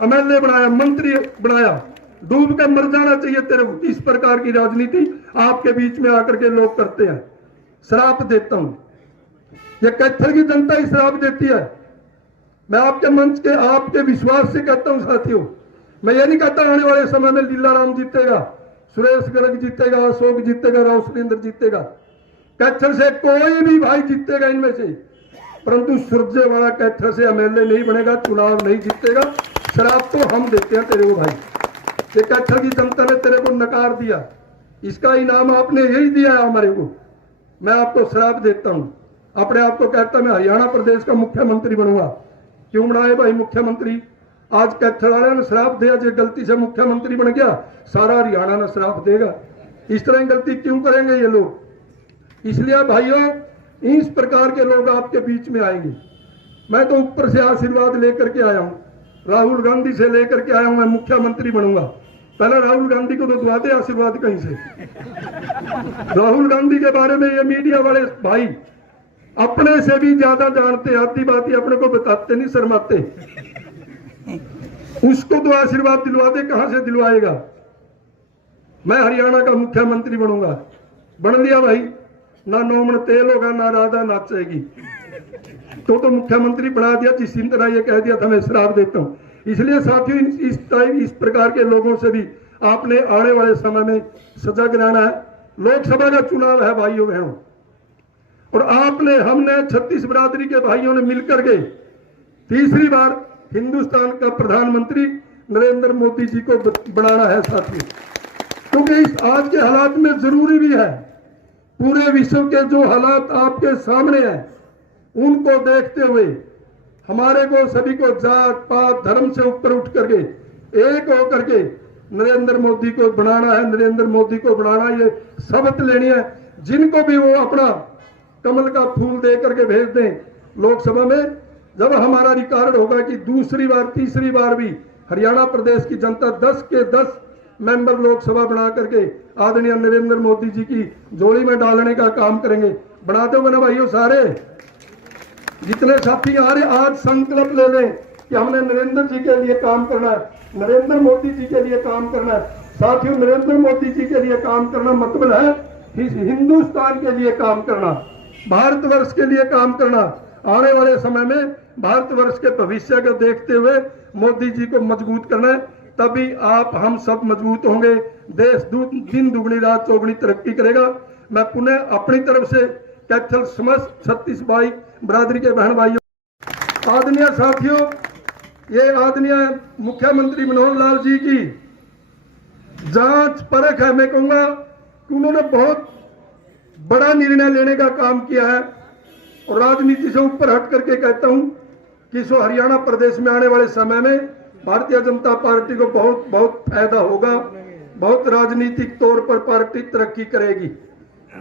MLA बनाया, मंत्री बनाया, डूब के मर जाना चाहिए तेरे को। इस प्रकार की राजनीति आपके बीच में आकर के लोग करते हैं। श्राप देता हूं, ये कैथल की जनता ही श्राप देती है। मैं आपके मंच के, आपके विश्वास से कहता हूं साथियों, मैं ये नहीं कहता आने वाले समय में लीलाराम जीतेगा, सुरेश गर्ग जीतेगा, अशोक जीतेगा, राव सुरेंद्र जीतेगा, कैथल से कोई भी भाई जीतेगा इनमें से, परंतु सुरजेवाला कैथल से एमएलए नहीं बनेगा, चुनाव नहीं जीतेगा। श्राप तो हम देते हैं तेरे को भाई, ये कैथल की जनता ने तेरे को नकार दिया, इसका इनाम आपने यही दिया है हमारे को। मैं आपको श्राप देता हूं, अपने आप को कहता मैं हरियाणा प्रदेश का मुख्यमंत्री बनूंगा। क्यों बनाए भाई मुख्यमंत्री? आज कैथल वाले ने श्राप दिया, जो गलती से मुख्यमंत्री बन गया सारा हरियाणा ने श्राप देगा। इस तरह की गलती क्यों करेंगे ये लोग? इसलिए भाइयों, इस प्रकार के लोग आपके बीच में आएंगे। मैं तो ऊपर से आशीर्वाद लेकर के आया हूं, राहुल गांधी से लेकर के आया हूं, मैं मुख्यमंत्री बनूंगा। पहले राहुल गांधी को तो दुआ दे आशीर्वाद कहीं से। राहुल गांधी के बारे में ये मीडिया वाले भाई अपने से भी ज्यादा जानते, आती बाती अपने को बताते नहीं, शर्माते। उसको तो आशीर्वाद दिलवा दे, कहां से दिलवाएगा? मैं हरियाणा का मुख्यमंत्री बनूंगा, बन लिया भाई, ना नौमन तेल होगा, ना राधा नाचेगी, तो मुख्यमंत्री बना दिया। जिस तरह ये कह दिया था मैं श्राप देता हूं। इसलिए साथियों, इस प्रकार के लोगों से भी आपने आने वाले समय में सजग रहना है। लोकसभा का चुनाव है भाइयों बहनों, और आपने, हमने 36 बिरादरी के भाइयों ने मिलकर के तीसरी बार हिंदुस्तान का प्रधानमंत्री नरेंद्र मोदी जी को बनाना है साथियों, क्योंकि इस आज के हालात में जरूरी भी है। पूरे विश्व के जो हालात आपके सामने हैं उनको देखते हुए हमारे को सभी को जात पात धर्म से ऊपर उठ करके एक होकर के नरेंद्र मोदी को बनाना है। नरेंद्र मोदी को बनाना, ये शपथ लेनी है। जिनको भी वो अपना कमल का फूल दे करके भेज दें लोकसभा में, जब हमारा रिकॉर्ड होगा कि दूसरी बार तीसरी बार भी हरियाणा प्रदेश की जनता 10 के 10 मेंबर लोकसभा बना करके आदरणीय नरेंद्र मोदी जी की जोड़ी में डालने का काम करेंगे। बना दो ना भाइयों, सारे जितने साथी आ रहे, आज संकल्प ले लें कि हमने नरेंद्र जी के लिए काम करना है, नरेंद्र मोदी जी के लिए काम करना है। साथियों, नरेंद्र मोदी जी के लिए काम करना मतलब है हिंदुस्तान के लिए काम करना, भारतवर्ष के लिए काम करना। आने वाले समय में भारतवर्ष के भविष्य को देखते हुए मोदी जी को मजबूत करना है, तभी आप हम सब मजबूत होंगे। देश दिन दुगनी रात चौगुनी तरक्की करेगा। मैं पुनः अपनी तरफ से कैथल समस्त 36 भाई बिरादरी के बहन भाइयों, आदरणीय साथियों, ये आदरणीय मुख्यमंत्री मनोहर लाल जी की जांच परख है। मैं कहूंगा कि उन्होंने बहुत बड़ा निर्णय लेने का काम किया है, और राजनीति से ऊपर हट करके कहता हूं कि सो हरियाणा प्रदेश में आने वाले समय में भारतीय जनता पार्टी को बहुत बहुत फायदा होगा, बहुत राजनीतिक तौर पर पार्टी तरक्की करेगी।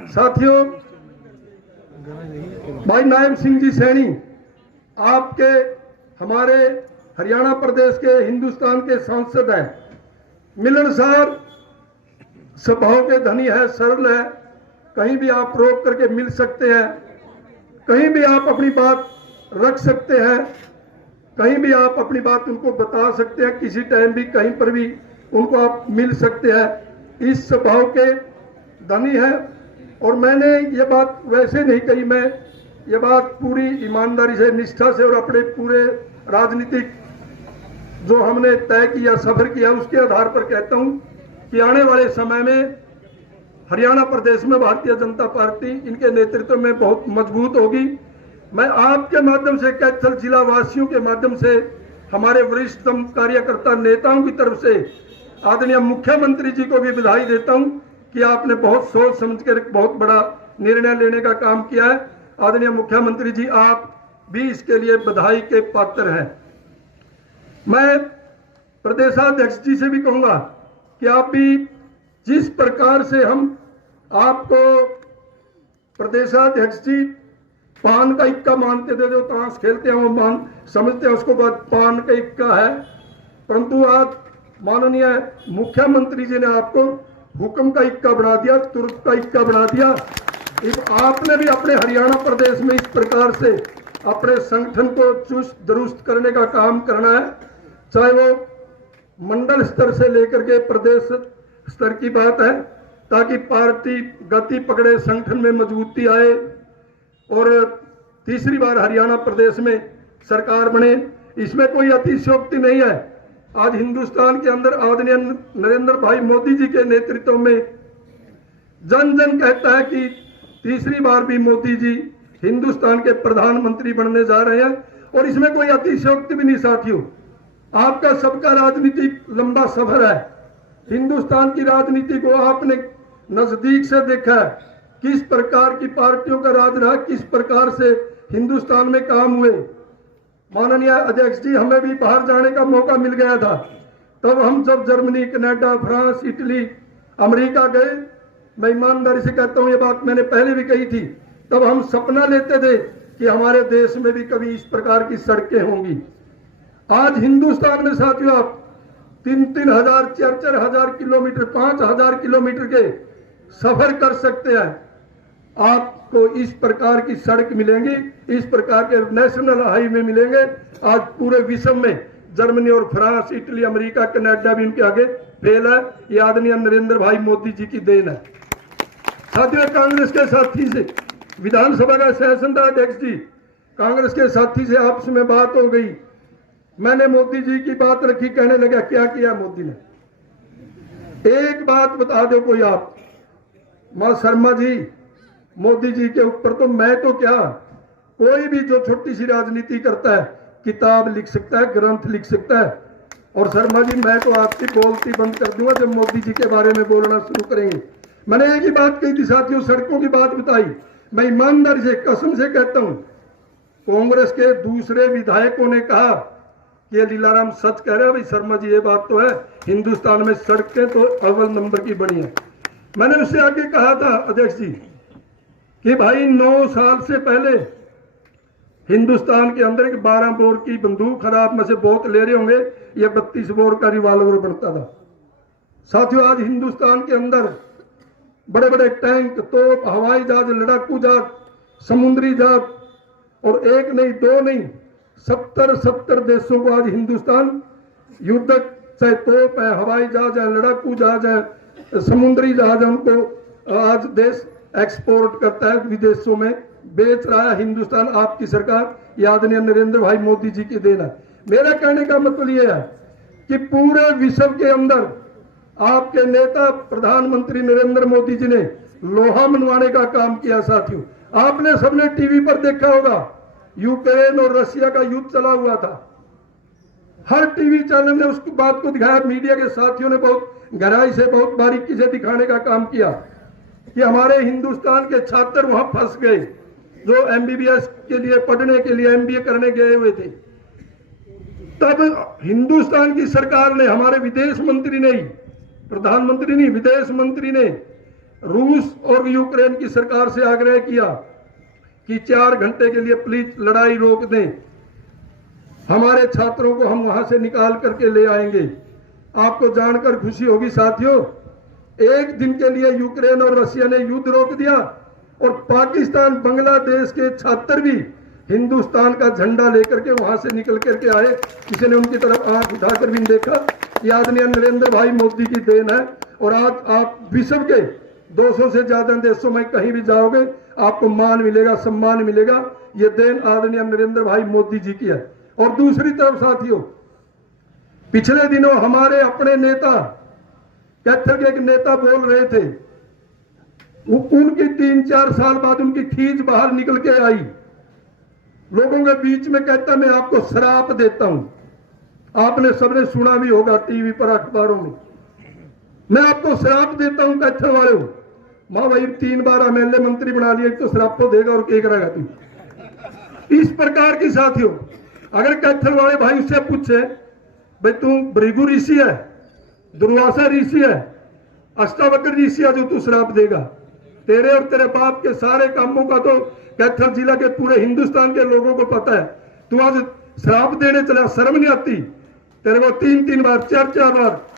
साथियों, भाई नायब सिंह जी सैनी आपके हमारे हरियाणा प्रदेश के हिंदुस्तान के सांसद हैं, मिलनसार स्वभाव के धनी है, सरल है, कहीं भी आप रोक करके मिल सकते हैं, कहीं भी आप अपनी बात रख सकते हैं, कहीं भी आप अपनी बात उनको बता सकते हैं, किसी टाइम भी कहीं पर भी उनको आप मिल सकते हैं। इस स्वभाव के धनी है, और मैंने ये बात वैसे नहीं कही, मैं ये बात पूरी ईमानदारी से, निष्ठा से और अपने पूरे राजनीतिक जो हमने तय किया, सफर किया, उसके आधार पर कहता हूं कि आने वाले समय में हरियाणा प्रदेश में भारतीय जनता पार्टी इनके नेतृत्व में बहुत मजबूत होगी। मैं आपके माध्यम से, कैथल जिला वासियों के माध्यम से, हमारे वरिष्ठतम कार्यकर्ता नेताओं की तरफ से आदरणीय मुख्यमंत्री जी को भी बधाई देता हूं कि आपने बहुत सोच समझकर बहुत बड़ा निर्णय लेने का काम किया है। आदरणीय मुख्यमंत्री जी, आप भी इसके लिए बधाई के पात्र हैं। मैं प्रदेशाध्यक्ष जी से भी कहूंगा कि आप भी जिस प्रकार से हम आपको प्रदेशाध्यक्ष जी पान का इक्का मानते थे, जो ताश खेलते हैं वो मान समझते हैं उसको बाद पान का इक्का है, परंतु आज माननीय मुख्यमंत्री जी ने आपको हुक्म का इक्का बना दिया, तुर्क का इक्का बना दिया। आपने भी अपने हरियाणा प्रदेश में इस प्रकार से अपने संगठन को चुस्त दुरुस्त करने का काम करना है। चाहे वो मंडल स्तर से लेकर के प्रदेश स्तर की बात है, ताकि पार्टी गति पकड़े, संगठन में मजबूती आए और तीसरी बार हरियाणा प्रदेश में सरकार बने। इसमें कोई अतिशयोक्ति नहीं है। आज हिंदुस्तान के अंदर आदरणीय नरेंद्र भाई मोदी जी के नेतृत्व में जन जन कहता है कि तीसरी बार भी मोदी जी हिंदुस्तान के प्रधानमंत्री बनने जा रहे हैं, और इसमें कोई अतिशयोक्ति भी नहीं साथियों। आपका सबका राजनीतिक लंबा सफर है। हिंदुस्तान की राजनीति को आपने नजदीक से देखा है, किस प्रकार की पार्टियों का राज रहा, किस प्रकार से हिंदुस्तान में काम हुए। माननीय अध्यक्ष जी, हमें भी बाहर जाने का मौका मिल गया था। तब हम जब Germany, Canada, France, Italy, America गए, मैं ईमानदारी से कहता हूं, ये बात मैंने पहले भी कही थी, तब हम सपना लेते थे कि हमारे देश में भी कभी इस प्रकार की सड़कें होंगी। आज हिंदुस्तान में साथियों आप 3-3 हजार, 4-4 हजार किलोमीटर, 5,000 किलोमीटर के सफर कर सकते हैं। आपको इस प्रकार की सड़क मिलेंगी, इस प्रकार के नेशनल हाईवे मिलेंगे। आज पूरे विश्व में जर्मनी और फ्रांस, इटली, अमेरिका, कनाडा भी उनके आगे फेल है। ये आदरणीय नरेंद्र भाई मोदी जी की देन है। साथियों, कांग्रेस के साथी से विधानसभा का सेशन था, अध्यक्ष जी, कांग्रेस के साथी से आपस में बात हो गई। मैंने मोदी जी की बात रखी, कहने लगा क्या किया मोदी ने। एक बात बता दो कोई आप, मां शर्मा जी, मोदी जी के ऊपर तो मैं तो क्या, कोई भी जो छोटी सी राजनीति करता है किताब लिख सकता है, ग्रंथ लिख सकता है। और शर्मा जी, मैं तो आपकी बोलती बंद कर दूंगा जब मोदी जी के बारे में बोलना शुरू करेंगे। मैंने एक ही बात कही थी साथियों, सड़कों की बात बताई। मैं ईमानदारी से कसम से कहता हूं, कांग्रेस के दूसरे विधायकों ने कहा कि ये लीलाराम सच कह रहे हैं। भाई शर्मा जी, ये बात तो है, हिंदुस्तान में सड़कें तो अव्वल नंबर की बनी है। मैंने उससे आगे कहा था अध्यक्ष जी कि भाई 9 साल से पहले हिंदुस्तान के अंदर एक 12 बोर की बंदूक, खराब में से बहुत ले रहे होंगे, ये 32 बोर का रिवाल्वर बनता था। साथियों, आज हिंदुस्तान के अंदर बड़े बड़े टैंक, तोप, हवाई जहाज, लड़ाकू जहाज, समुद्री जहाज, और एक नहीं, दो नहीं, 70 देशों को आज हिंदुस्तान युद्धक, चाहे तोप है, हवाई जहाज है, लड़ाकू जहाज है, समुद्री जहाज है, उनको आज देश एक्सपोर्ट करता है, विदेशों में बेच रहा है। हिंदुस्तान, आपकी सरकार, आदरणीय नरेंद्र भाई मोदी जी की देन है। मेरा कहने का मतलब यह है कि पूरे विश्व के अंदर आपके नेता प्रधानमंत्री नरेंद्र मोदी जी ने लोहा मनवाने का काम किया। साथियों, आपने सबने टीवी पर देखा होगा, यूक्रेन और रशिया का युद्ध चला हुआ था। हर टीवी चैनल ने उस बात को दिखाया। मीडिया के साथियों ने बहुत गहराई से, बहुत बारीकी से दिखाने का काम किया कि हमारे हिंदुस्तान के छात्र वहां फंस गए, जो एमबीबीएस के लिए पढ़ने के लिए, एमबीए करने गए हुए थे। तब हिंदुस्तान की सरकार ने, हमारे विदेश मंत्री ने, प्रधानमंत्री नहीं, विदेश मंत्री ने रूस और यूक्रेन की सरकार से आग्रह किया कि 4 घंटे के लिए प्लीज लड़ाई रोक दें, हमारे छात्रों को हम वहां से निकाल करके ले आएंगे। आपको जानकर खुशी होगी साथियों, एक दिन के लिए यूक्रेन और रशिया ने युद्ध रोक दिया, और पाकिस्तान, बांग्लादेश के छात्र भी हिंदुस्तान का झंडा लेकर के वहां से निकल करके आए। किसी ने उनकी तरफ आंख उठाकर भी नहीं देखा। ये आदरणीय नरेंद्र भाई मोदी की देन है। और आज आप विश्व के 200 से ज्यादा देशों में कहीं भी जाओगे, आपको मान मिलेगा, सम्मान मिलेगा। ये देन आदरणीय नरेंद्र भाई मोदी जी की है। और दूसरी तरफ साथियों, पिछले दिनों हमारे अपने नेता, कैथल के एक नेता बोल रहे थे, उनकी 3-4 साल बाद उनकी खींच बाहर निकल के आई, लोगों के बीच में कहता मैं आपको श्राप देता हूं। आपने सबने सुना भी होगा टीवी पर, अखबारों में, मैं आपको श्राप देता हूं कैथल वाले हो। मां भाई 3 बार एमएलए मंत्री बना लिया, तो श्राप तो देगा और क्या करेगा तू। इस प्रकार की साथियों, अगर कैथल वाले भाई उससे पूछे भाई तू भृगु ऋषि है, दुर्वासा ऋषि है, अष्टावक्र ऋषि है, जो तू श्राप देगा, तेरे और तेरे बाप के सारे कामों का तो कैथल जिला के पूरे हिंदुस्तान के लोगों को पता है। तू आज श्राप देने चला, शर्म नहीं आती तेरे को? 3-3 बार, 4-4 बार